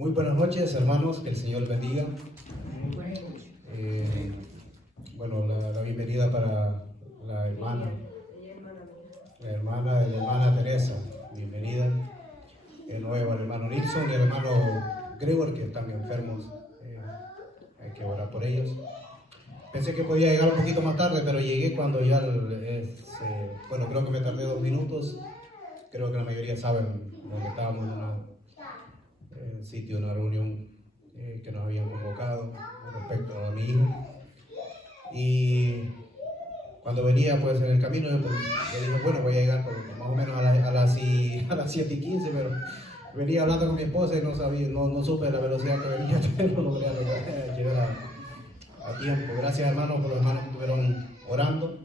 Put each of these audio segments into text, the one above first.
Muy buenas noches, hermanos, que el Señor bendiga. Bueno, la bienvenida para la hermana Teresa, bienvenida. De nuevo al hermano Nilsson y al hermano Gregor, que están enfermos, hay que orar por ellos. Pensé que podía llegar un poquito más tarde, pero llegué cuando ya, bueno, creo que me tardé 2 minutos. Creo que la mayoría saben dónde estábamos en un sitio, una reunión que nos habían convocado respecto a mi hijo. Y cuando venía pues en el camino, le dije, bueno, voy a llegar más o menos a las 7:15, pero venía hablando con mi esposa y no supe la velocidad que venía, pero no quería llegar a tiempo. Gracias, hermanos, por los hermanos que estuvieron orando.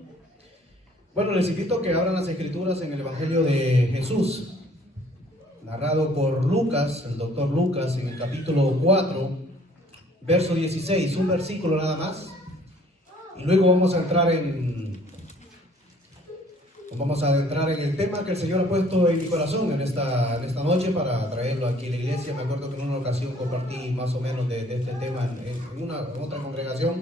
Bueno, les invito a que abran las escrituras en el Evangelio de Jesús, narrado por Lucas, el doctor Lucas, en el capítulo 4, verso 16, un versículo nada más. Y luego vamos a adentrar en el tema que el Señor ha puesto en mi corazón en esta noche para traerlo aquí en la iglesia. Me acuerdo que en una ocasión compartí más o menos de este tema en otra congregación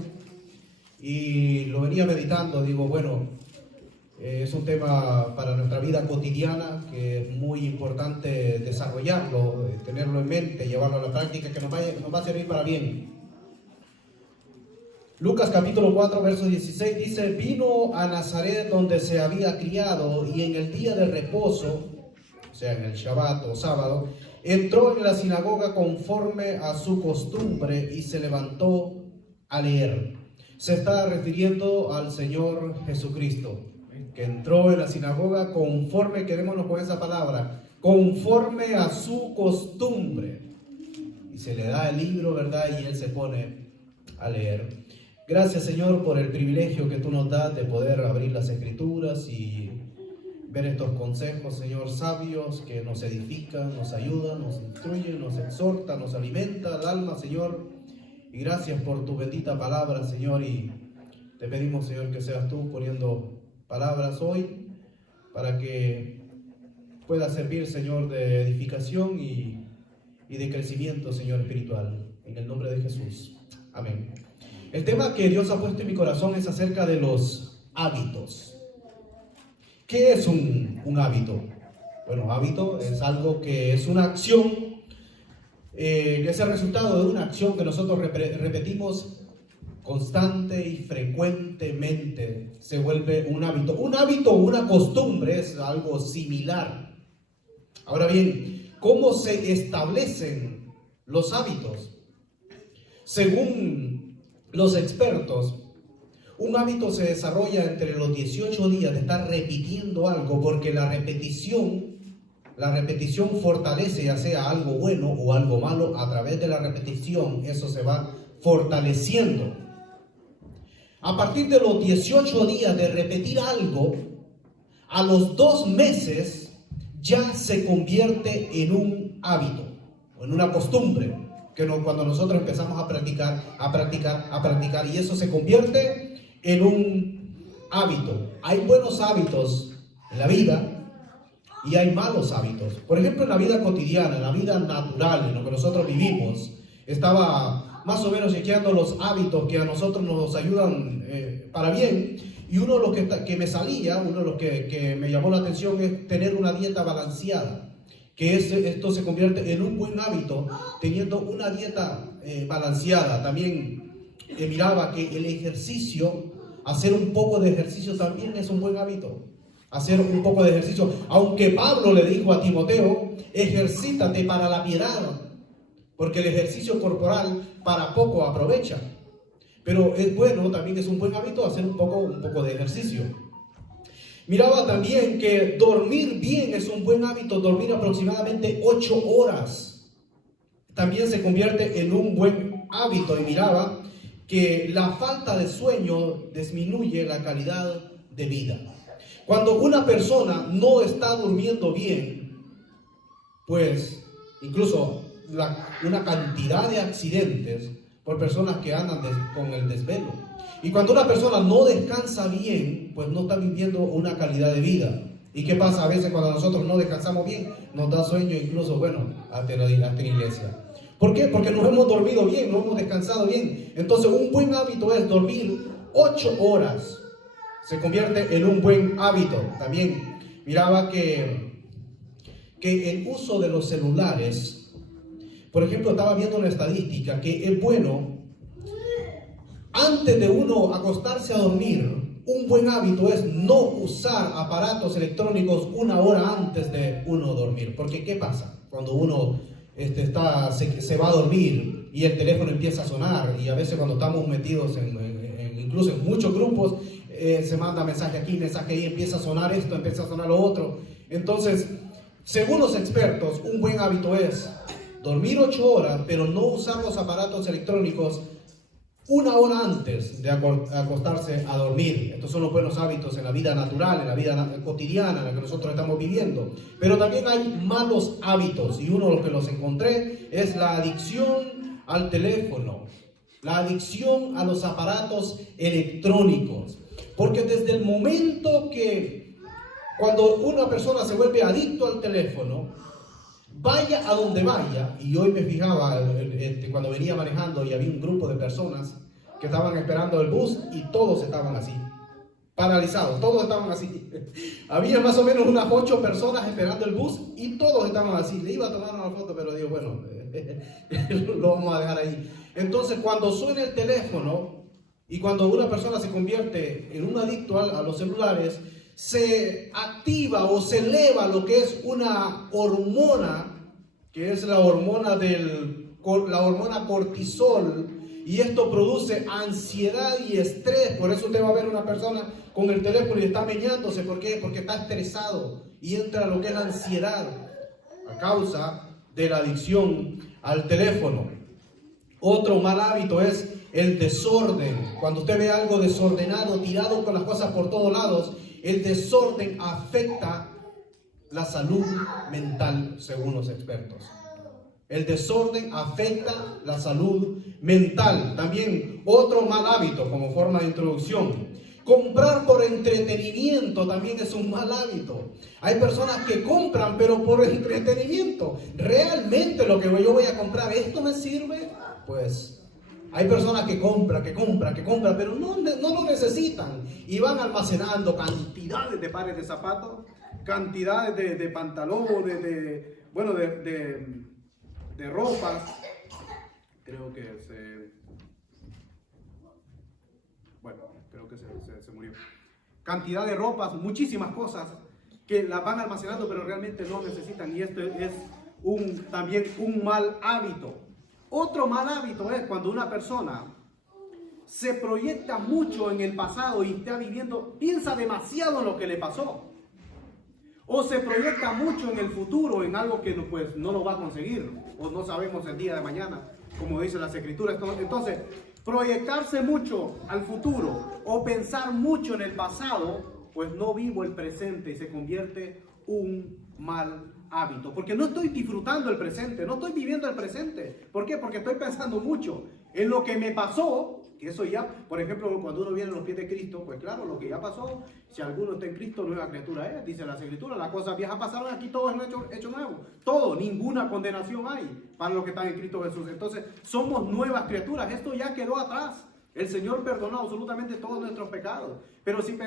y lo venía meditando. Digo, bueno, es un tema para nuestra vida cotidiana que es muy importante desarrollarlo, tenerlo en mente, llevarlo a la práctica, que nos va a servir para bien. Lucas capítulo 4, verso 16 dice: vino a Nazaret donde se había criado, y en el día de reposo, o sea en el Shabbat o sábado, entró en la sinagoga conforme a su costumbre y se levantó a leer. Se está refiriendo al Señor Jesucristo, que entró en la sinagoga conforme, quedémonos con esa palabra, conforme a su costumbre. Y se le da el libro, ¿verdad? Y él se pone a leer. Gracias, Señor, por el privilegio que tú nos das de poder abrir las escrituras y ver estos consejos, Señor, sabios, que nos edifican, nos ayudan, nos instruyen, nos exhortan, nos alimenta el alma, Señor. Y gracias por tu bendita palabra, Señor, y te pedimos, Señor, que seas tú poniendo palabras hoy para que pueda servir, Señor, de edificación y de crecimiento, Señor, espiritual. En el nombre de Jesús. Amén. El tema que Dios ha puesto en mi corazón es acerca de los hábitos. ¿Qué es un hábito? Bueno, hábito es algo que es una acción, que es el resultado de una acción que nosotros repetimos constante y frecuentemente. Se vuelve un hábito. Un hábito o una costumbre es algo similar. Ahora bien, ¿cómo se establecen los hábitos? Según los expertos, un hábito se desarrolla entre los 18 días de estar repitiendo algo, porque la repetición fortalece, ya sea algo bueno o algo malo. A través de la repetición eso se va fortaleciendo. A partir de los 18 días de repetir algo, a los 2 meses ya se convierte en un hábito o en una costumbre. Que cuando nosotros empezamos a practicar, y eso se convierte en un hábito. Hay buenos hábitos en la vida y hay malos hábitos. Por ejemplo, en la vida cotidiana, en la vida natural, en lo que nosotros vivimos, estaba más o menos chequeando los hábitos que a nosotros nos ayudan para bien, y uno de los que me salía, uno de los que me llamó la atención es tener una dieta balanceada. Que esto se convierte en un buen hábito teniendo una dieta balanceada. También miraba que el ejercicio, hacer un poco de ejercicio también es un buen hábito. Hacer un poco de ejercicio, aunque Pablo le dijo a Timoteo: ejercítate para la piedad, porque el ejercicio corporal para poco aprovecha. Pero es bueno, también es un buen hábito hacer un poco de ejercicio. Miraba también que dormir bien es un buen hábito. Dormir aproximadamente 8 horas también se convierte en un buen hábito. Y miraba que la falta de sueño disminuye la calidad de vida. Cuando una persona no está durmiendo bien, pues incluso una cantidad de accidentes por personas que andan con el desvelo. Y cuando una persona no descansa bien, pues no está viviendo una calidad de vida. ¿Y qué pasa? A veces cuando nosotros no descansamos bien, nos da sueño, incluso, bueno, hasta en la iglesia. ¿Por qué? Porque no hemos dormido bien, no hemos descansado bien. Entonces, un buen hábito es dormir 8 horas. Se convierte en un buen hábito. También miraba que el uso de los celulares, por ejemplo, estaba viendo una estadística que es bueno, antes de uno acostarse a dormir, un buen hábito es no usar aparatos electrónicos 1 hora antes de uno dormir. Porque ¿qué pasa? Cuando uno se va a dormir y el teléfono empieza a sonar, y a veces cuando estamos metidos incluso en muchos grupos, se manda mensaje aquí, mensaje ahí, empieza a sonar esto, empieza a sonar lo otro. Entonces, según los expertos, un buen hábito es dormir 8 horas, pero no usar los aparatos electrónicos 1 hora antes de acostarse a dormir. Estos son los buenos hábitos en la vida natural, en la vida cotidiana en la que nosotros estamos viviendo. Pero también hay malos hábitos, y uno de los que los encontré es la adicción al teléfono, la adicción a los aparatos electrónicos. Porque desde el momento que cuando una persona se vuelve adicto al teléfono, vaya a donde vaya, y hoy me fijaba cuando venía manejando y había un grupo de personas que estaban esperando el bus y todos estaban así, paralizados, todos estaban así. Había más o menos unas 8 personas esperando el bus y todos estaban así. Le iba a tomar una foto, pero digo, bueno, lo vamos a dejar ahí. Entonces, cuando suena el teléfono y cuando una persona se convierte en un adicto a los celulares, se activa o se eleva lo que es una hormona, que es la hormona cortisol, y esto produce ansiedad y estrés. Por eso usted va a ver una persona con el teléfono y está meñándose. ¿Por qué? Porque está estresado y entra lo que es la ansiedad a causa de la adicción al teléfono. Otro mal hábito es el desorden. Cuando usted ve algo desordenado, tirado con las cosas por todos lados, el desorden afecta la salud mental, según los expertos. El desorden afecta la salud mental. También otro mal hábito, como forma de introducción: comprar por entretenimiento también es un mal hábito. Hay personas que compran, pero por entretenimiento. ¿Realmente lo que yo voy a comprar, esto me sirve? Pues hay personas que compran, pero no lo necesitan. Y van almacenando cantidades de pares de zapatos, cantidades de pantalones, de ropas. Creo que se murió. Cantidad de ropas, muchísimas cosas que las van almacenando, pero realmente no necesitan. Y esto es también un mal hábito. Otro mal hábito es cuando una persona se proyecta mucho en el pasado y está piensa demasiado en lo que le pasó. O se proyecta mucho en el futuro, en algo que no lo va a conseguir, o no sabemos el día de mañana, como dicen las escrituras. Entonces, proyectarse mucho al futuro o pensar mucho en el pasado, pues no vivo el presente y se convierte un mal hábito. Porque no estoy disfrutando el presente, no estoy viviendo el presente. ¿Por qué? Porque estoy pensando mucho en lo que me pasó. Que eso ya, por ejemplo, cuando uno viene a los pies de Cristo, pues claro, lo que ya pasó, si alguno está en Cristo, nueva criatura es, dice las escrituras. Las cosas viejas pasaron, aquí todo es hecho nuevo. Todo, ninguna condenación hay para los que están en Cristo Jesús. Entonces, somos nuevas criaturas, esto ya quedó atrás. El Señor perdonó absolutamente todos nuestros pecados. Pero si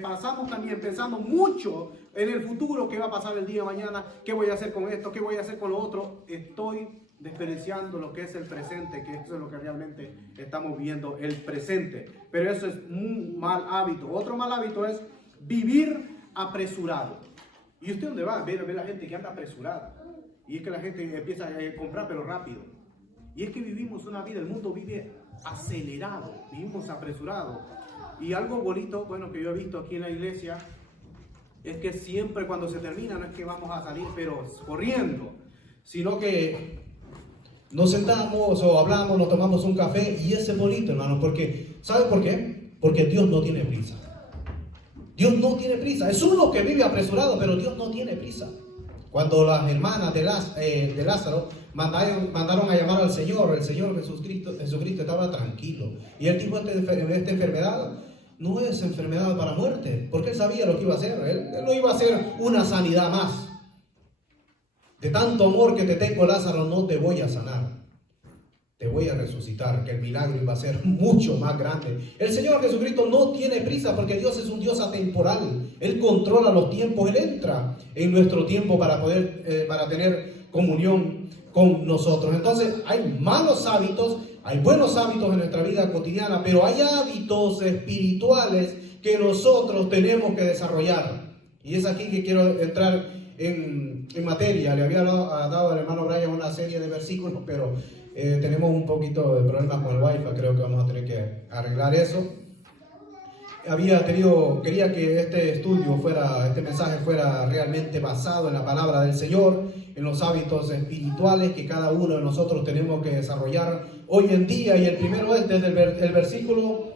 pasamos también pensando mucho en el futuro, qué va a pasar el día de mañana, qué voy a hacer con esto, qué voy a hacer con lo otro, estoy despreciando lo que es el presente, que eso es lo que realmente estamos viviendo, el presente. Pero eso es un mal hábito. Otro mal hábito es vivir apresurado. ¿Y usted dónde va? Ve la gente que anda apresurada. Y es que la gente empieza a comprar pero rápido. Y es que vivimos una vida, el mundo vive acelerado, vivimos apresurado. Y algo bonito, bueno, que yo he visto aquí en la iglesia, es que siempre cuando se termina no es que vamos a salir pero corriendo, sino que nos sentamos o hablamos, nos tomamos un café, y ese es bonito, hermano, porque ¿sabe por qué? Porque Dios no tiene prisa. Dios no tiene prisa. Es uno que vive apresurado, pero Dios no tiene prisa. Cuando las hermanas de Lázaro mandaron a llamar al Señor, el Señor Jesucristo estaba tranquilo. Y él dijo: esta enfermedad no es enfermedad para muerte, porque él sabía lo que iba a hacer. Él no iba a hacer una sanidad más. De tanto amor que te tengo, Lázaro, no te voy a sanar. te voy a resucitar, que el milagro iba a ser mucho más grande. El Señor Jesucristo no tiene prisa porque Dios es un Dios atemporal. Él controla los tiempos, Él entra en nuestro tiempo para poder, para tener comunión con nosotros. Entonces, hay malos hábitos, hay buenos hábitos en nuestra vida cotidiana, pero hay hábitos espirituales que nosotros tenemos que desarrollar. Y es aquí que quiero entrar en materia. Le había dado al hermano Brian una serie de versículos, pero tenemos un poquito de problemas con el wifi, creo que vamos a tener que arreglar eso. Quería que este mensaje fuera realmente basado en la palabra del Señor, en los hábitos espirituales que cada uno de nosotros tenemos que desarrollar hoy en día. Y el primero es desde el versículo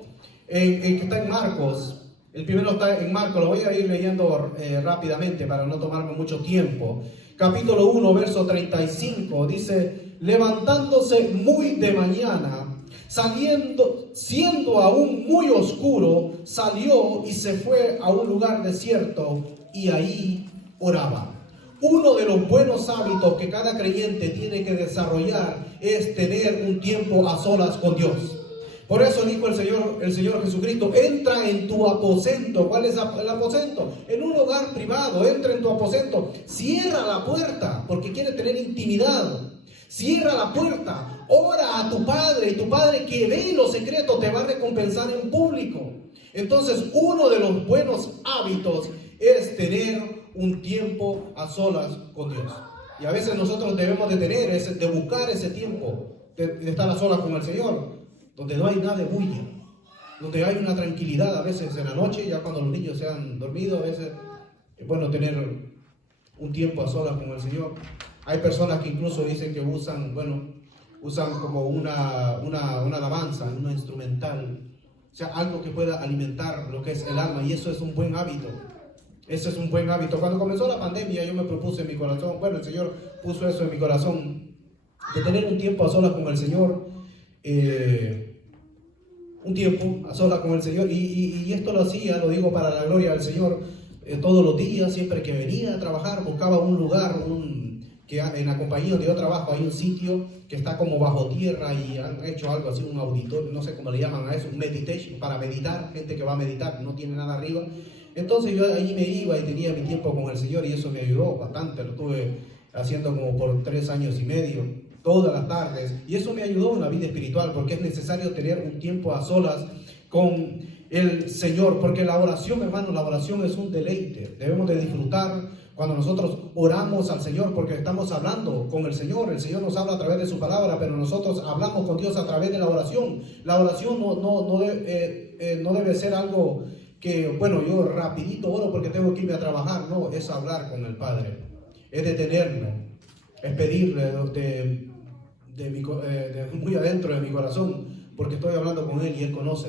que está en Marcos. El primero está en Marcos, lo voy a ir leyendo rápidamente para no tomarme mucho tiempo. Capítulo 1, verso 35, dice: levantándose muy de mañana, siendo aún muy oscuro, salió y se fue a un lugar desierto y ahí oraba. Uno de los buenos hábitos que cada creyente tiene que desarrollar es tener un tiempo a solas con Dios. Por eso dijo el Señor Jesucristo: entra en tu aposento. ¿Cuál es el aposento? En un hogar privado. Entra en tu aposento. Cierra la puerta porque quiere tener intimidad. Cierra la puerta. Ora a tu Padre, y tu Padre que ve en lo secreto te va a recompensar en público. Entonces, uno de los buenos hábitos es tener un tiempo a solas con Dios. Y a veces nosotros debemos de buscar ese tiempo de estar a solas con el Señor, donde no hay nada de bulla, donde hay una tranquilidad. A veces en la noche, ya cuando los niños se han dormido, a veces es bueno tener un tiempo a solas con el Señor. Hay personas que incluso dicen que usan como una alabanza, una instrumental, o sea, algo que pueda alimentar lo que es el alma, y eso es un buen hábito. Ese es un buen hábito. Cuando comenzó la pandemia, yo me propuse en mi corazón, el Señor puso eso en mi corazón, de tener un tiempo a solas con el Señor. Un tiempo a solas con el Señor, y esto lo hacía, lo digo para la gloria del Señor, todos los días. Siempre que venía a trabajar buscaba un lugar, que en la compañía donde yo trabajo hay un sitio que está como bajo tierra, y han hecho algo así, un auditorio, no sé cómo le llaman a eso, un meditation, para meditar, gente que va a meditar, no tiene nada arriba. Entonces yo allí me iba y tenía mi tiempo con el Señor, y eso me ayudó bastante. Lo estuve haciendo como por 3 años y medio, todas las tardes, y eso me ayudó en la vida espiritual, porque es necesario tener un tiempo a solas con el Señor, porque la oración, hermano, la oración es un deleite. Debemos de disfrutar cuando nosotros oramos al Señor, porque estamos hablando con el Señor. El Señor nos habla a través de su palabra, pero nosotros hablamos con Dios a través de la oración. La oración no debe ser algo que, yo rapidito oro porque tengo que irme a trabajar. No, es hablar con el Padre, es detenerlo, es pedirle de muy adentro de mi corazón, porque estoy hablando con Él y Él conoce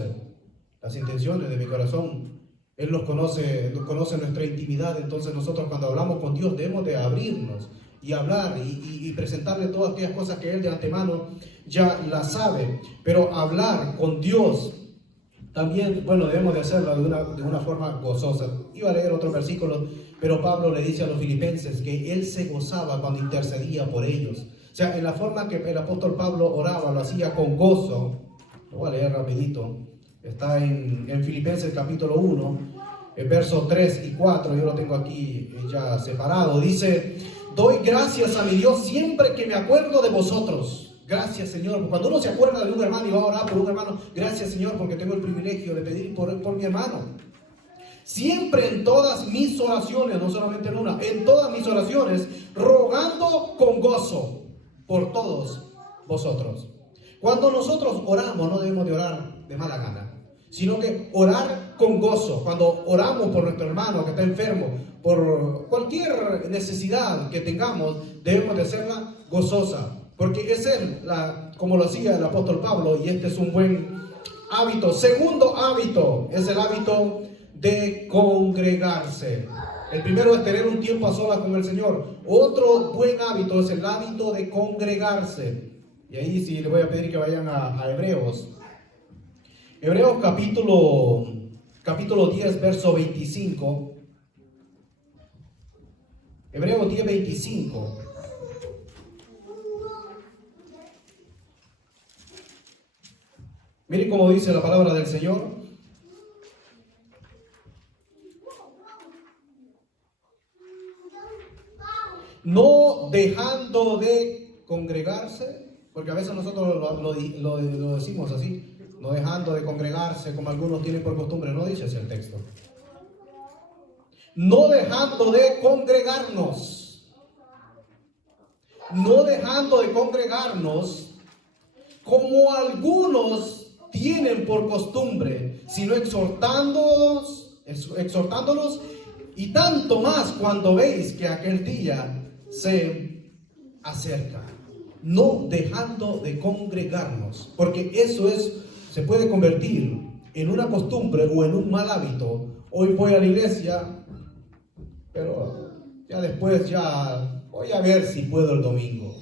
las intenciones de mi corazón. Él nos conoce nuestra intimidad. Entonces nosotros, cuando hablamos con Dios, debemos de abrirnos y hablar y presentarle todas aquellas cosas que Él de antemano ya las sabe. Pero hablar con Dios también, debemos de hacerlo de una forma gozosa. Iba a leer otro versículo, pero Pablo le dice a los filipenses que él se gozaba cuando intercedía por ellos. O sea, en la forma que el apóstol Pablo oraba, lo hacía con gozo. Lo voy a leer rapidito. Está en Filipenses capítulo 1, versos 3 y 4. Yo lo tengo aquí ya separado. Dice: doy gracias a mi Dios siempre que me acuerdo de vosotros. Gracias, Señor. Cuando uno se acuerda de un hermano y va a orar por un hermano, gracias, Señor, porque tengo el privilegio de pedir por mi hermano. Siempre en todas mis oraciones, no solamente en una, en todas mis oraciones, rogando con gozo por todos vosotros. Cuando nosotros oramos, no debemos de orar de mala gana, sino que orar con gozo. Cuando oramos por nuestro hermano que está enfermo, por cualquier necesidad que tengamos, debemos de hacerla gozosa, porque es él, como lo hacía el apóstol Pablo, y este es un buen hábito. Segundo hábito es el hábito de congregarse. El primero es tener un tiempo a solas con el Señor. Otro buen hábito es el hábito de congregarse. Y ahí sí les voy a pedir que vayan a Hebreos. Hebreos capítulo 10, verso 25. Hebreos 10, 25. Miren cómo dice la palabra del Señor. No dejando de congregarse, porque a veces nosotros lo decimos así, no dejando de congregarse como algunos tienen por costumbre, no dice ese el texto. No dejando de congregarnos, no dejando de congregarnos como algunos tienen por costumbre, sino exhortándonos y tanto más cuando veis que aquel día se acerca. No dejando de congregarnos, porque eso se puede convertir en una costumbre o en un mal hábito. Hoy voy a la iglesia, pero ya después voy a ver si puedo el domingo.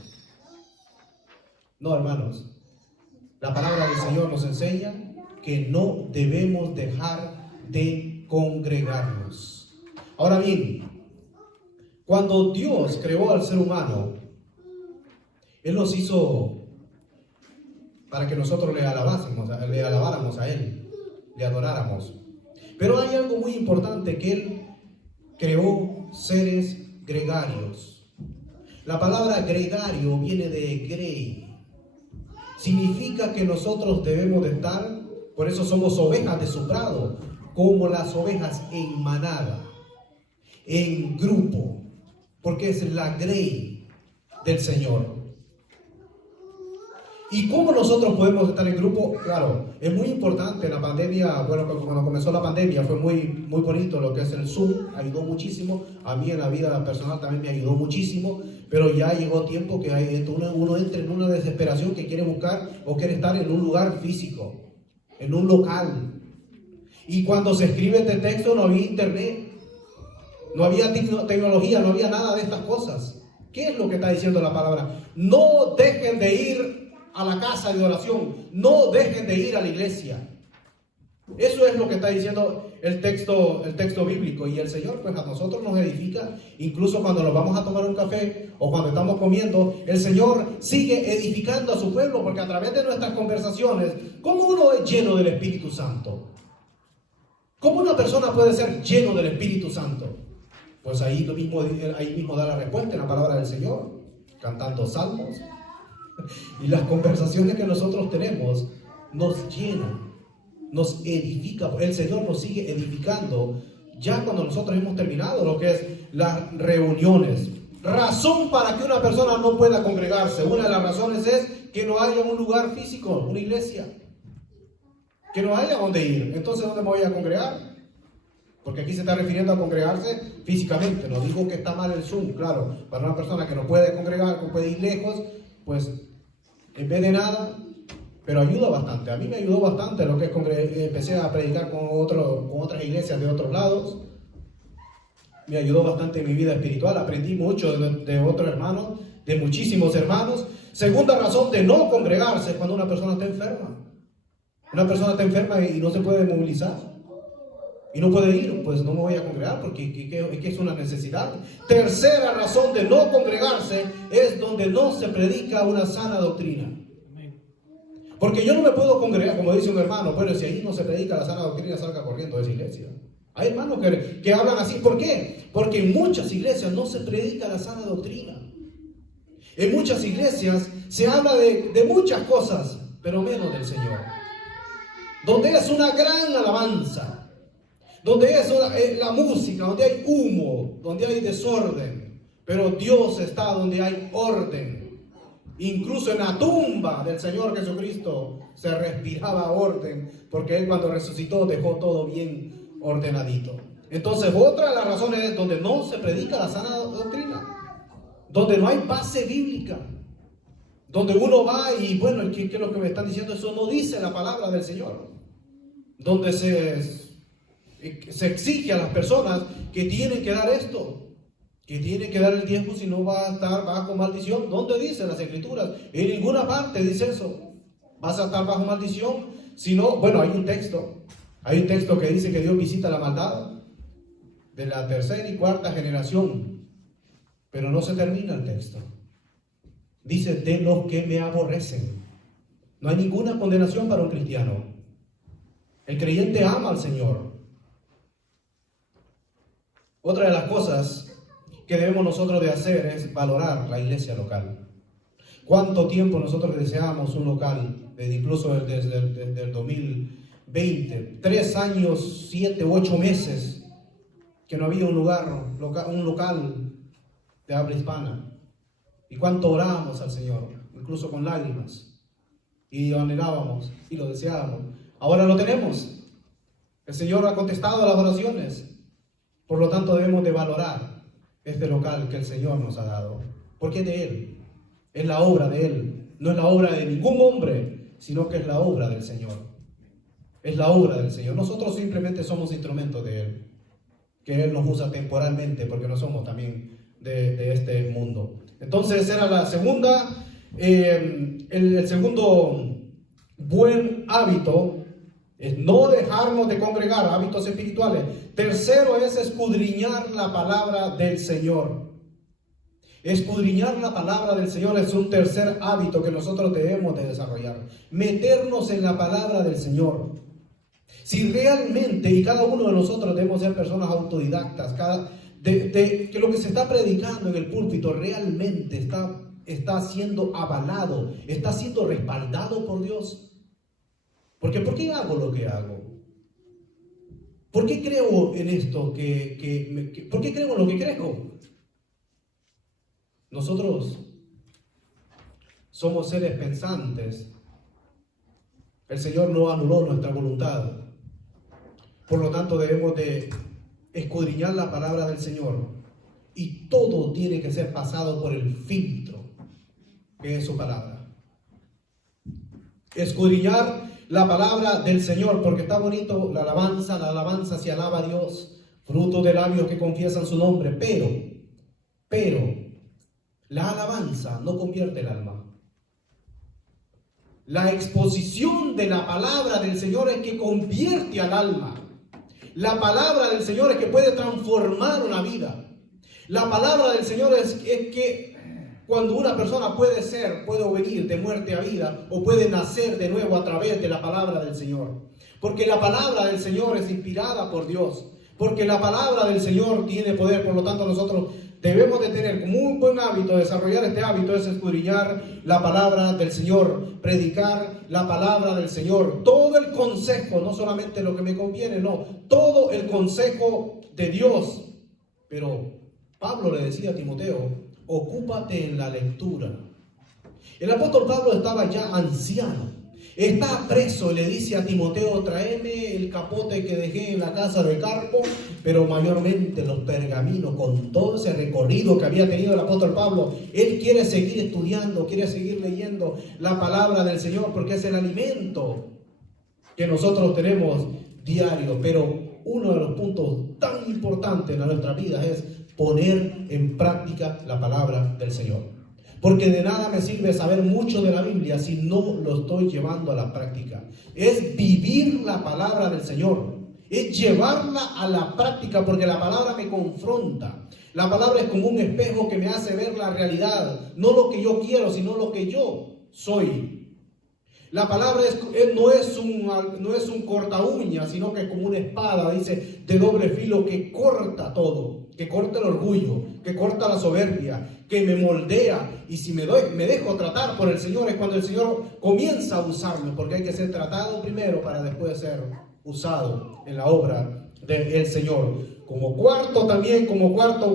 No, hermanos, la palabra del Señor nos enseña que no debemos dejar de congregarnos. Ahora bien, cuando Dios creó al ser humano, Él nos hizo para que nosotros le alabáramos a Él, le adoráramos. Pero hay algo muy importante, que Él creó seres gregarios. La palabra gregario viene de grey. Significa que nosotros debemos de estar, por eso somos ovejas de su prado, como las ovejas en manada, en grupo, porque es la grey del Señor. ¿Y cómo nosotros podemos estar en grupo? Claro, es muy importante. La pandemia, bueno, cuando comenzó la pandemia fue muy bonito lo que es el Zoom, ayudó muchísimo. A mí en la vida personal también me ayudó muchísimo, pero ya llegó tiempo que uno entra en una desesperación que quiere buscar o quiere estar en un lugar físico, en un local. Y cuando se escribe este texto no había internet, no había tecnología, no había nada de estas cosas. ¿Qué es lo que está diciendo la palabra? No dejen de ir a la casa de oración, no dejen de ir a la iglesia. Eso es lo que está diciendo el texto bíblico. Y el Señor pues a nosotros nos edifica, incluso cuando nos vamos a tomar un café o cuando estamos comiendo. El Señor sigue edificando a su pueblo, porque a través de nuestras conversaciones, ¿cómo uno es lleno del Espíritu Santo? ¿Cómo una persona puede ser lleno del Espíritu Santo? Pues ahí mismo da la respuesta en la palabra del Señor, cantando salmos. Y las conversaciones que nosotros tenemos nos llenan, nos edifica. El Señor nos sigue edificando ya cuando nosotros hemos terminado lo que es las reuniones. Razón para que una persona no pueda congregarse. Una de las razones es que no haya un lugar físico, una iglesia, que no haya donde ir. Entonces, ¿dónde me voy a congregar? Porque aquí se está refiriendo a congregarse físicamente. No digo que está mal el Zoom, claro. Para una persona que no puede congregar, que puede ir lejos, pues en vez de nada, pero ayuda bastante. A mí me ayudó bastante lo que es empecé a predicar con otras iglesias de otros lados. Me ayudó bastante en mi vida espiritual. Aprendí mucho de otros hermanos, de muchísimos hermanos. Segunda razón de no congregarse es cuando una persona está enferma. Una persona está enferma y no se puede movilizar y no puede ir, pues no me voy a congregar porque es una necesidad. Tercera razón de no congregarse es donde no se predica una sana doctrina. Porque yo no me puedo congregar, como dice un hermano, bueno, si ahí no se predica la sana doctrina, salga corriendo de esa iglesia. Hay hermanos que hablan así. ¿Por qué? Porque en muchas iglesias no se predica la sana doctrina. En muchas iglesias se habla de muchas cosas, pero menos del Señor. Donde es una gran alabanza, donde es la música, donde hay humo, donde hay desorden, pero Dios está donde hay orden. Incluso en la tumba del Señor Jesucristo se respiraba orden, porque Él cuando resucitó dejó todo bien ordenadito. Entonces, otra de las razones es donde no se predica la sana doctrina, donde no hay base bíblica, donde uno va y bueno, ¿qué es lo que me están diciendo? Eso no dice la palabra del Señor. Donde se exige a las personas que tienen que dar esto, que tienen que dar el diezmo, si no va a estar bajo maldición. ¿Dónde dicen las escrituras? En ninguna parte dice eso. Vas a estar bajo maldición. Si no, bueno, hay un texto que dice que Dios visita la maldad de la tercera y cuarta generación, pero no se termina el texto. Dice, de los que me aborrecen. No hay ninguna condenación para un cristiano. El creyente ama al Señor. Otra de las cosas que debemos nosotros de hacer es valorar la iglesia local. ¿Cuánto tiempo nosotros deseamos un local? Incluso desde el 2020, 3 años, 7, 8 meses que no había un local de habla hispana. Y cuánto orábamos al Señor, incluso con lágrimas. Y lo anhelábamos y lo deseábamos. Ahora lo tenemos. El Señor ha contestado a las oraciones. Por lo tanto debemos de valorar este local que el Señor nos ha dado. Porque es de Él. Es la obra de Él. No es la obra de ningún hombre, sino que es la obra del Señor. Es la obra del Señor. Nosotros simplemente somos instrumentos de Él. Que Él nos usa temporalmente porque no somos también de este mundo. Entonces era la segunda, el segundo buen hábito es no dejarnos de congregar, hábitos espirituales. Tercero es escudriñar la palabra del Señor. Escudriñar la palabra del Señor es un tercer hábito que nosotros debemos de desarrollar. Meternos en la palabra del Señor. Si realmente, y cada uno de nosotros debemos ser personas autodidactas, que lo que se está predicando en el púlpito realmente está siendo avalado, está siendo respaldado por Dios. Porque ¿por qué hago lo que hago? ¿Por qué creo en esto? ¿Por qué creo en lo que creo? Nosotros somos seres pensantes. El Señor no anuló nuestra voluntad. Por lo tanto, debemos de escudriñar la palabra del Señor. Y todo tiene que ser pasado por el filtro que es su palabra. Escudriñar la palabra del Señor, porque está bonito la alabanza se alaba a Dios, fruto de labios que confiesan su nombre, pero la alabanza no convierte el alma. La exposición de la palabra del Señor es que convierte al alma. La palabra del Señor es que puede transformar una vida. La palabra del Señor es que cuando una persona puede venir de muerte a vida o puede nacer de nuevo a través de la palabra del Señor. Porque la palabra del Señor es inspirada por Dios. Porque la palabra del Señor tiene poder. Por lo tanto, nosotros debemos de tener como un buen hábito, desarrollar este hábito, es escudriñar la palabra del Señor, predicar la palabra del Señor. Todo el consejo, no solamente lo que me conviene, no, todo el consejo de Dios. Pero Pablo le decía a Timoteo, ocúpate en la lectura. El apóstol Pablo estaba ya anciano, está preso y le dice a Timoteo, tráeme el capote que dejé en la casa de Carpo, pero mayormente los pergaminos, con todo ese recorrido que había tenido el apóstol Pablo. Él quiere seguir estudiando, quiere seguir leyendo la palabra del Señor, porque es el alimento que nosotros tenemos diario. Pero uno de los puntos tan importantes en nuestra vida es poner en práctica la palabra del Señor. Porque de nada me sirve saber mucho de la Biblia si no lo estoy llevando a la práctica. Es vivir la palabra del Señor. Es llevarla a la práctica, porque la palabra me confronta. La palabra es como un espejo que me hace ver la realidad. No lo que yo quiero, sino lo que yo soy. La palabra no es un corta uña, sino que es como una espada, dice, de doble filo, que corta todo, que corta el orgullo, que corta la soberbia, que me moldea. Y si me dejo tratar por el Señor, es cuando el Señor comienza a usarme, porque hay que ser tratado primero para después ser usado en la obra del Señor. Como cuarto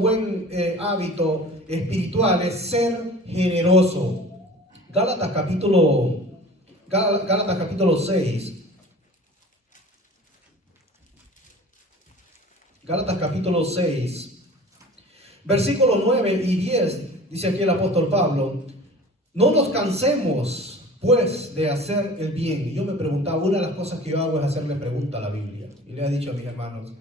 buen hábito espiritual es ser generoso. Gálatas capítulo 6. Gálatas capítulo 6, versículos 9 y 10, dice aquí el apóstol Pablo, no nos cansemos pues de hacer el bien. Y yo me preguntaba, una de las cosas que yo hago es hacerle pregunta a la Biblia. Y le he dicho a mis hermanos,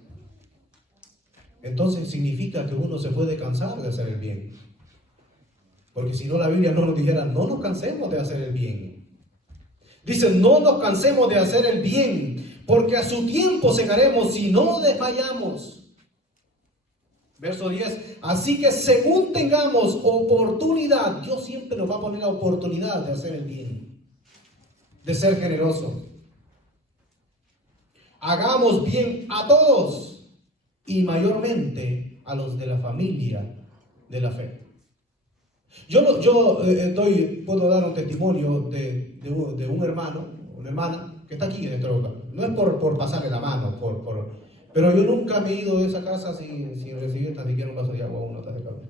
entonces significa que uno se puede cansar de hacer el bien. Porque si no, la Biblia no nos dijera, no nos cansemos de hacer el bien. Dice, no nos cansemos de hacer el bien, porque a su tiempo segaremos si no desmayamos. Verso 10, así que según tengamos oportunidad, Dios siempre nos va a poner la oportunidad de hacer el bien. de ser generoso. Hagamos bien a todos y mayormente a los de la familia de la fe. Puedo dar un testimonio de un hermano, una hermana que está aquí dentro. No es por pasarle la mano, pero yo nunca me he ido de esa casa sin recibir tan siquiera un vaso de agua o una taza de café.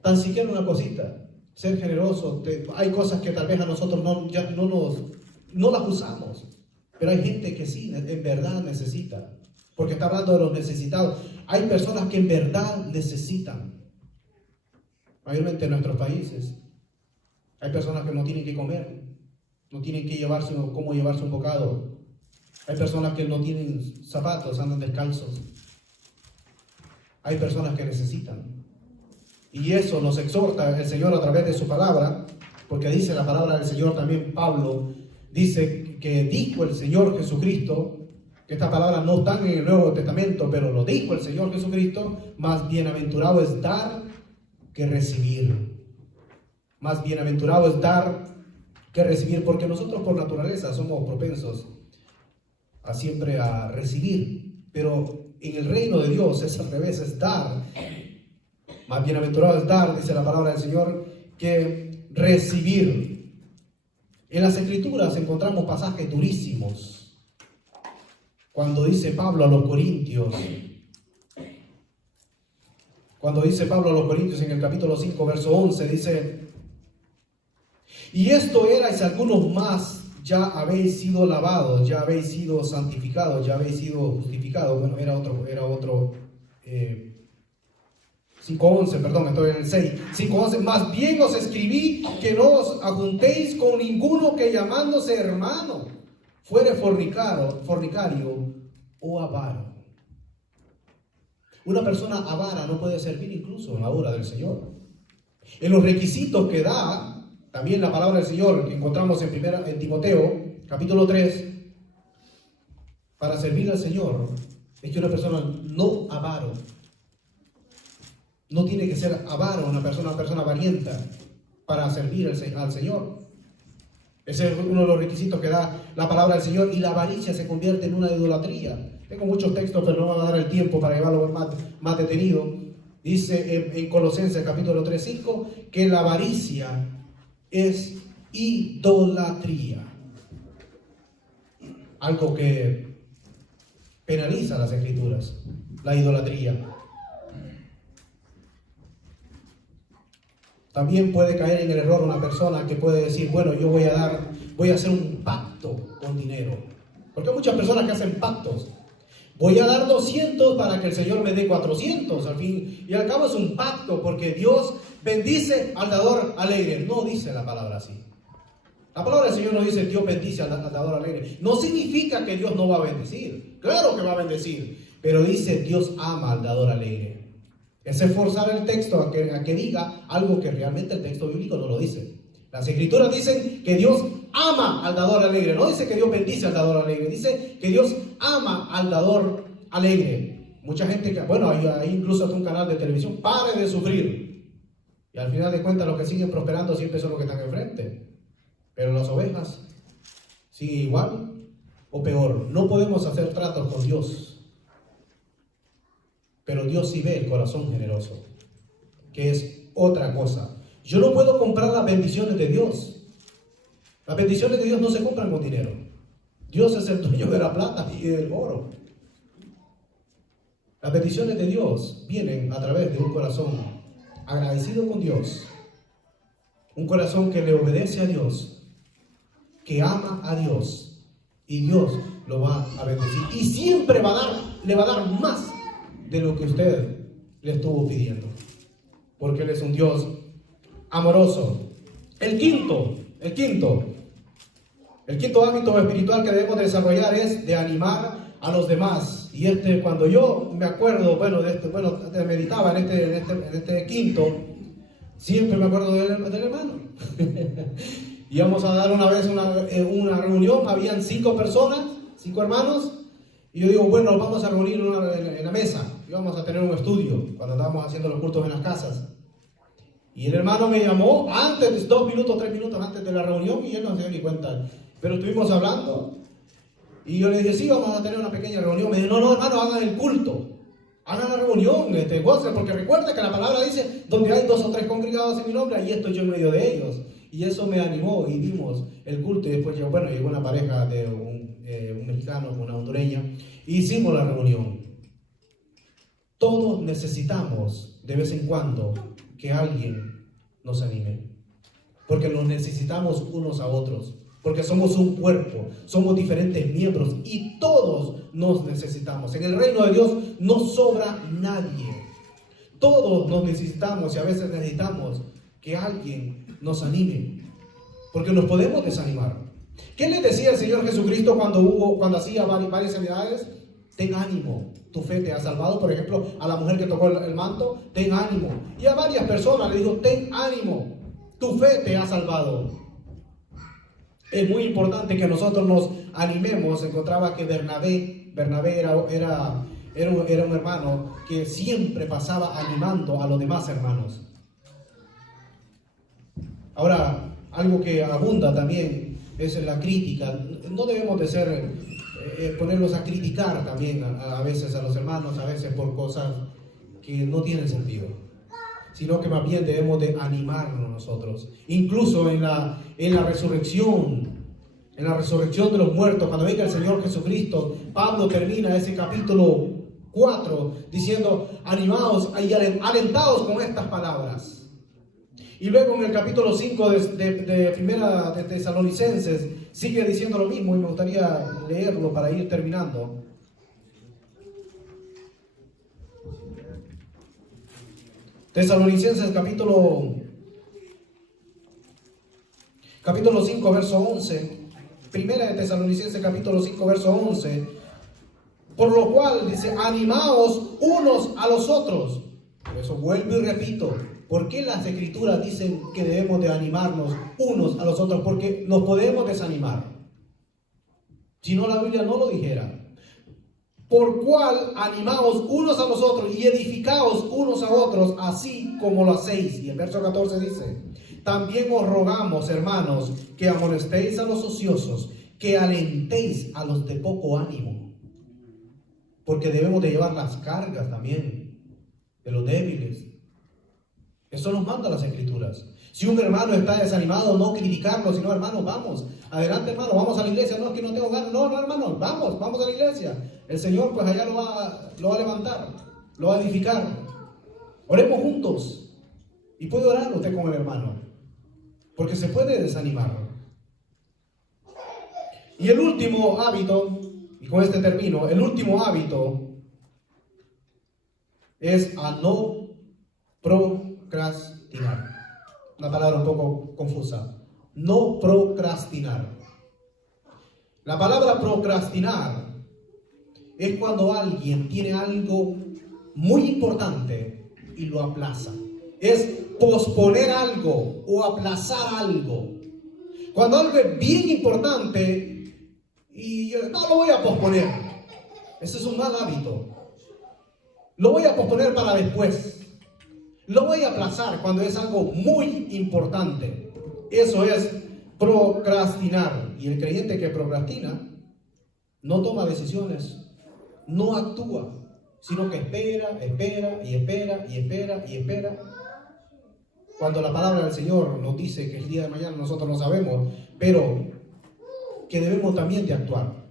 Tan siquiera una cosita. Ser generoso. Hay cosas que tal vez a nosotros no las usamos, pero hay gente que sí, en verdad necesita. Porque está hablando de los necesitados. Hay personas que en verdad necesitan. Mayormente en nuestros países. Hay personas que no tienen que comer. No tienen que cómo llevarse un bocado. Hay personas que no tienen zapatos, andan descalzos. Hay personas que necesitan. Y eso nos exhorta el Señor a través de su palabra, porque dice la palabra del Señor también. Pablo dice que dijo el Señor Jesucristo, que esta palabra no está en el Nuevo Testamento, pero lo dijo el Señor Jesucristo: más bienaventurado es dar que recibir. Más bienaventurado es dar que recibir, porque nosotros por naturaleza somos propensos siempre a recibir, pero en el reino de Dios es al revés, es dar. Más bienaventurado es dar, dice la palabra del Señor, que recibir. En las Escrituras encontramos pasajes durísimos. Cuando dice Pablo a los Corintios en el capítulo 5, verso 11, dice: y esto era, si algunos más ya habéis sido lavados, ya habéis sido santificados, ya habéis sido justificados. Bueno, era otro 5:11, perdón, estoy en el 6. 5:11, más bien os escribí que no os ajuntéis con ninguno que llamándose hermano fuere fornicario o avaro. Una persona avara no puede servir incluso en la obra del Señor. En los requisitos que da también la palabra del Señor, que encontramos en Timoteo, capítulo 3, para servir al Señor, es que una persona no avaro. No tiene que ser avaro, una persona avarienta para servir al Señor. Ese es uno de los requisitos que da la palabra del Señor, y la avaricia se convierte en una idolatría. Tengo muchos textos, pero no me va a dar el tiempo para llevarlo más detenido. Dice en Colosenses capítulo 3:5 que la avaricia es idolatría. Algo que penaliza las Escrituras, la idolatría. También puede caer en el error una persona que puede decir: bueno, yo voy a hacer un pacto con dinero. Porque hay muchas personas que hacen pactos. Voy a dar 200 para que el Señor me dé 400. Al fin y al cabo es un pacto, porque Dios bendice al dador alegre. No dice la palabra así. La palabra del Señor no dice Dios bendice al dador alegre. No significa que Dios no va a bendecir. Claro que va a bendecir. Pero dice Dios ama al dador alegre. Es esforzar el texto a que diga algo que realmente el texto bíblico no lo dice. Las Escrituras dicen que Dios ama al dador alegre. No dice que Dios bendice al dador alegre. Dice que Dios ama al dador alegre. Mucha gente hay incluso hasta un canal de televisión: pare de sufrir. Y al final de cuentas los que siguen prosperando siempre son los que están enfrente. Pero las ovejas siguen igual o peor. No podemos hacer tratos con Dios. Pero Dios sí ve el corazón generoso, que es otra cosa. Yo no puedo comprar las bendiciones de Dios. Las bendiciones de Dios no se compran con dinero. Dios es el dueño de la plata y del oro. Las bendiciones de Dios vienen a través de un corazón agradecido con Dios. Un corazón que le obedece a Dios, que ama a Dios, y Dios lo va a bendecir. Y siempre le va a dar más de lo que usted le estuvo pidiendo, porque Él es un Dios amoroso. El quinto hábito espiritual que debemos desarrollar es de animar a los demás. Y cuando yo me acuerdo, meditaba en este quinto, siempre me acuerdo del hermano. Íbamos a dar una vez una reunión, habían 5 personas, 5 hermanos. Y yo digo, bueno, vamos a reunir en la mesa. Y vamos a tener un estudio cuando estábamos haciendo los cultos en las casas. Y el hermano me llamó antes, 2 minutos, 3 minutos antes de la reunión, y él no se dio ni cuenta. Pero estuvimos hablando, y yo le dije, sí, vamos a tener una pequeña reunión. Me dijo, no, hermano, hagan el culto. Hagan la reunión, goce, porque recuerda que la palabra dice, donde hay 2 o 3 congregados en mi nombre, ahí estoy yo en medio de ellos. Y eso me animó, y dimos el culto. Y después llegó una pareja de un mexicano con una hondureña, y hicimos la reunión. Todos necesitamos, de vez en cuando, que alguien nos anime. Porque nos necesitamos unos a otros. Porque somos un cuerpo, somos diferentes miembros y todos nos necesitamos. En el reino de Dios no sobra nadie. Todos nos necesitamos y a veces necesitamos que alguien nos anime. Porque nos podemos desanimar. ¿Qué le decía el Señor Jesucristo cuando hacía varias sanidades? Ten ánimo, tu fe te ha salvado. Por ejemplo, a la mujer que tocó el manto, ten ánimo. Y a varias personas le dijo, ten ánimo, tu fe te ha salvado. Es muy importante que nosotros nos animemos. Encontraba que Bernabé era un hermano que siempre pasaba animando a los demás hermanos. Ahora, algo que abunda también es la crítica. No debemos de ponerlos a criticar también a veces a los hermanos, a veces por cosas que no tienen sentido, sino que más bien debemos de animarnos nosotros. Incluso en la resurrección de los muertos, cuando venga el Señor Jesucristo, Pablo termina ese capítulo 4 diciendo, animaos y alentaos con estas palabras. Y luego en el capítulo 5 de Primera de Tesalonicenses sigue diciendo lo mismo, y me gustaría leerlo para ir terminando. Tesalonicenses capítulo 5 verso 11. Primera de Tesalonicenses capítulo 5 verso 11. Por lo cual dice, animaos unos a los otros. Por eso vuelvo y repito, ¿por qué las escrituras dicen que debemos de animarnos unos a los otros? Porque nos podemos desanimar. Si no, la Biblia no lo dijera. Por cual animaos unos a los otros y edificaos unos a otros, así como lo hacéis. Y el verso 14 dice, también os rogamos, hermanos, que amonestéis a los ociosos, que alentéis a los de poco ánimo. Porque debemos de llevar las cargas también de los débiles. Eso nos manda las escrituras. Si un hermano está desanimado, no criticarlo, sino, hermano, vamos, adelante, hermano, vamos a la iglesia. No, es que no tengo ganas. No, hermano, vamos a la iglesia. El Señor, pues allá lo va a levantar, lo va a edificar. Oremos juntos. Y puede orar usted con el hermano, porque se puede desanimar. Y el último hábito, y con este termino, el último hábito es a no procrastinar. Una palabra un poco confusa. No procrastinar. La palabra procrastinar es cuando alguien tiene algo muy importante y lo aplaza. Es posponer algo o aplazar algo. Cuando algo es bien importante y no lo voy a posponer. Ese es un mal hábito. Lo voy a posponer para después. Lo voy a aplazar cuando es algo muy importante. Eso es procrastinar. Y el creyente que procrastina no toma decisiones, no actúa, sino que espera. Cuando la palabra del Señor nos dice que el día de mañana nosotros no sabemos, pero que debemos también de actuar.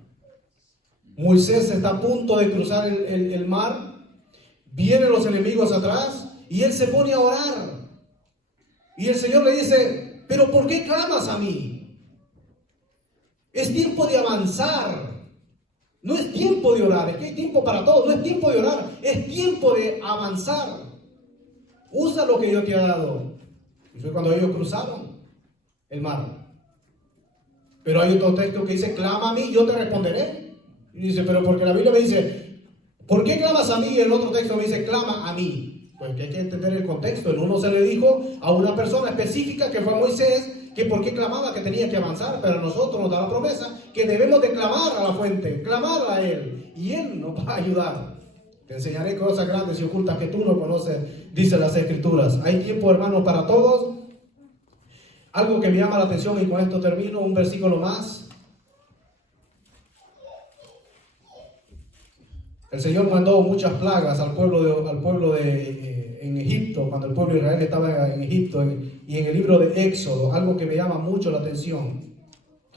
Moisés está a punto de cruzar el mar, vienen los enemigos atrás y él se pone a orar. Y el Señor le dice, pero ¿por qué clamas a mí? Es tiempo de avanzar. No es tiempo de orar, es que hay tiempo para todo. No es tiempo de orar, es tiempo de avanzar. Usa lo que Dios te ha dado. Y fue cuando ellos cruzaron el mar. Pero hay otro texto que dice, clama a mí, yo te responderé. Y dice, pero porque la Biblia me dice, ¿por qué clamas a mí? Y el otro texto me dice, clama a mí. Pues que hay que entender el contexto. En uno se le dijo a una persona específica que fue Moisés, que por qué clamaba, que tenía que avanzar, pero a nosotros nos da la promesa que debemos de clamar a la fuente, clamar a Él, y Él nos va a ayudar. Te enseñaré cosas grandes y ocultas que tú no conoces, dice las Escrituras. Hay tiempo, hermanos, para todos. Algo que me llama la atención, y con esto termino, un versículo más. El Señor mandó muchas plagas al pueblo en Egipto, cuando el pueblo de Israel estaba en Egipto, y en el libro de Éxodo, algo que me llama mucho la atención.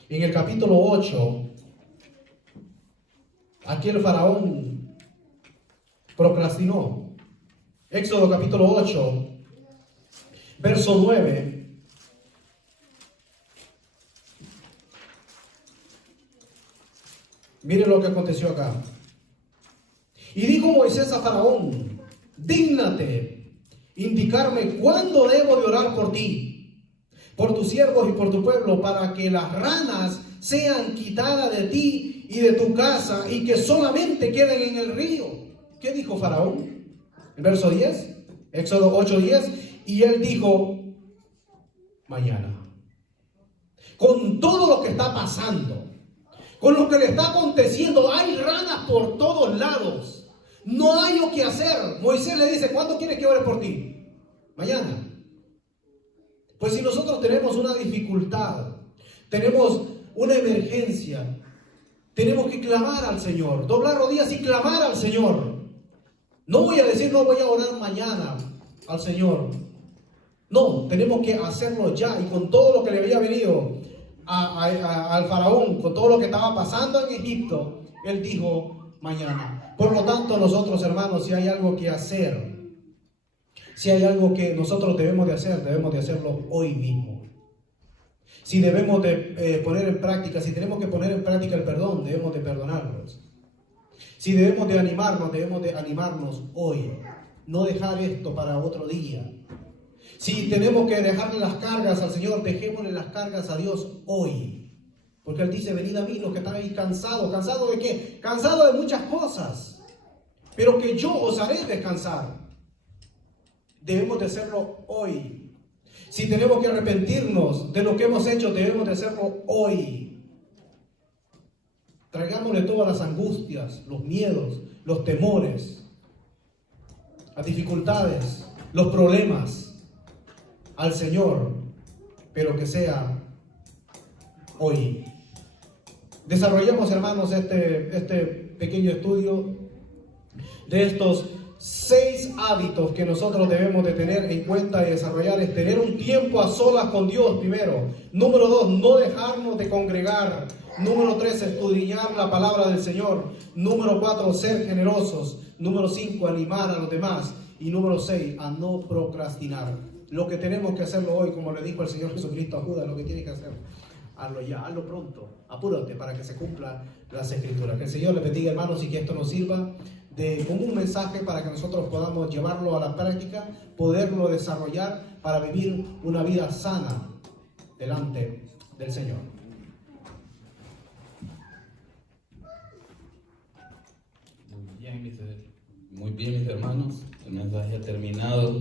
En el capítulo 8, aquí el faraón procrastinó. Éxodo capítulo 8, verso 9. Miren lo que aconteció acá. Y dijo Moisés a Faraón: dígnate indicarme cuándo debo de orar por ti, por tus siervos y por tu pueblo, para que las ranas sean quitadas de ti y de tu casa, y que solamente queden en el río. ¿Qué dijo Faraón? El verso 10, Éxodo 8:10. Y él dijo: mañana. Con todo lo que está pasando, con lo que le está aconteciendo, hay ranas por todos lados. No hay lo que hacer. Moisés le dice: ¿cuándo quieres que ore por ti? Mañana. Pues si nosotros tenemos una dificultad, tenemos una emergencia, tenemos que clamar al Señor, doblar rodillas y clamar al Señor. No voy a decir: no voy a orar mañana al Señor. No, tenemos que hacerlo ya. Y con todo lo que le había venido al faraón, con todo lo que estaba pasando en Egipto, él dijo: mañana. Por lo tanto, nosotros, hermanos, si hay algo que hacer, si hay algo que nosotros debemos de hacerlo hoy mismo. Si debemos de poner en práctica, si tenemos que poner en práctica el perdón, debemos de perdonarlos. Si debemos de animarnos hoy. No dejar esto para otro día. Si tenemos que dejarle las cargas al Señor, dejémosle las cargas a Dios hoy. Porque Él dice: venid a mí los que estáis cansados. ¿Cansados de qué? Cansados de muchas cosas, pero que yo os haré descansar. Debemos de hacerlo hoy. Si tenemos que arrepentirnos de lo que hemos hecho, debemos de hacerlo hoy. Traigámosle todas las angustias, los miedos, los temores, las dificultades, los problemas al Señor, pero que sea hoy. Desarrollemos, hermanos, este pequeño estudio de estos 6 hábitos que nosotros debemos de tener en cuenta y desarrollar. Es tener un tiempo a solas con Dios primero. Número 2, no dejarnos de congregar. Número 3, escudriñar la palabra del Señor. Número 4, ser generosos. Número 5, animar a los demás. Y número 6, a no procrastinar. Lo que tenemos que hacerlo hoy, como le dijo el Señor Jesucristo a Judas, lo que tiene que hacer, hazlo ya, hazlo pronto, apúrate para que se cumplan las Escrituras. Que el Señor les bendiga, hermanos, y que esto nos sirva como un mensaje para que nosotros podamos llevarlo a la práctica, poderlo desarrollar para vivir una vida sana delante del Señor. Muy bien, mis hermanos, el mensaje ha terminado.